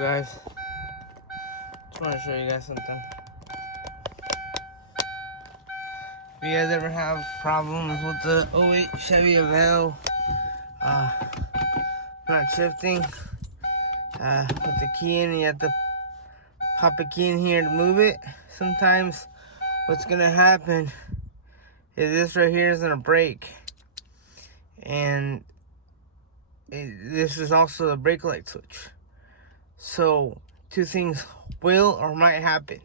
guys? Just want to show you guys something. If you guys ever have problems with the '08 Chevy Aveo not shifting with the key in, you have to pop a key in here to move it. Sometimes what's gonna happen is this right here is gonna break, and this is also a brake light switch. So two things will or might happen.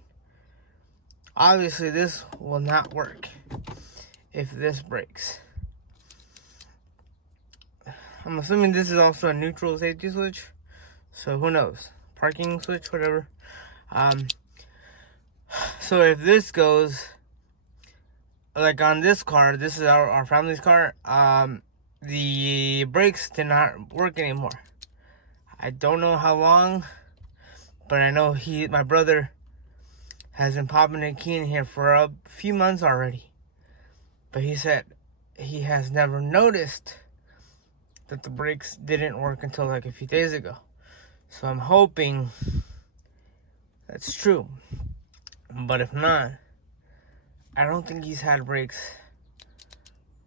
Obviously this will not work if this breaks. I'm assuming this is also a neutral safety switch, so who knows, parking switch, whatever. So if this goes, like on this car, this is our family's car, the brakes did not work anymore. I don't know how long, but I know my brother has been popping a key in here for a few months already. But he said he has never noticed that the brakes didn't work until like a few days ago. So I'm hoping that's true. But if not, I don't think he's had brakes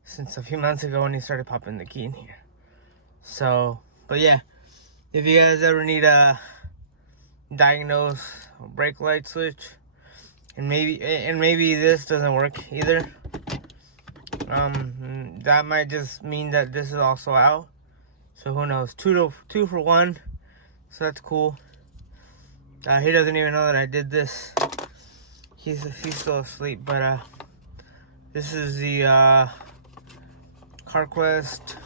since a few months ago when he started popping the key in here. So, but yeah, if you guys ever need a diagnose a brake light switch, and maybe this doesn't work either, that might just mean that this is also out. So who knows? Two for one. So that's cool. He doesn't even know that I did this. He's still asleep. But this is the CarQuest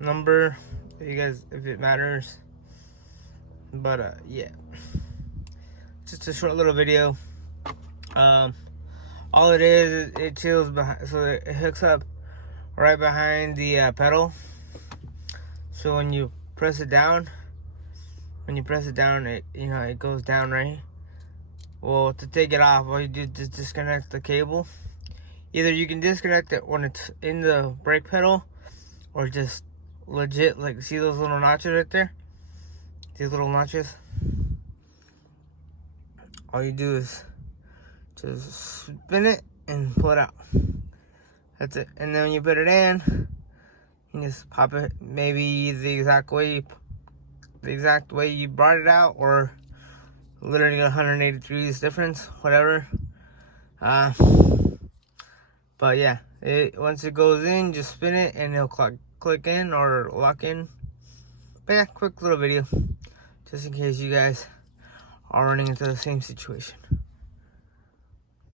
number. You guys, if it matters. But yeah, just a short little video. All it is it chills behind, so it hooks up right behind the pedal. So when you press it down, it it goes down, right? Well, to take it off, all you do is disconnect the cable. Either you can disconnect it when it's in the brake pedal, or just legit, like, see those little notches right there? These little notches. All you do is just spin it and pull it out. That's it. And then when you put it in, you just pop it maybe the exact way you brought it out, or literally 180 degrees difference, whatever. But yeah, once it goes in, just spin it and it'll click in or lock in. But yeah, quick little video, just in case you guys are running into the same situation.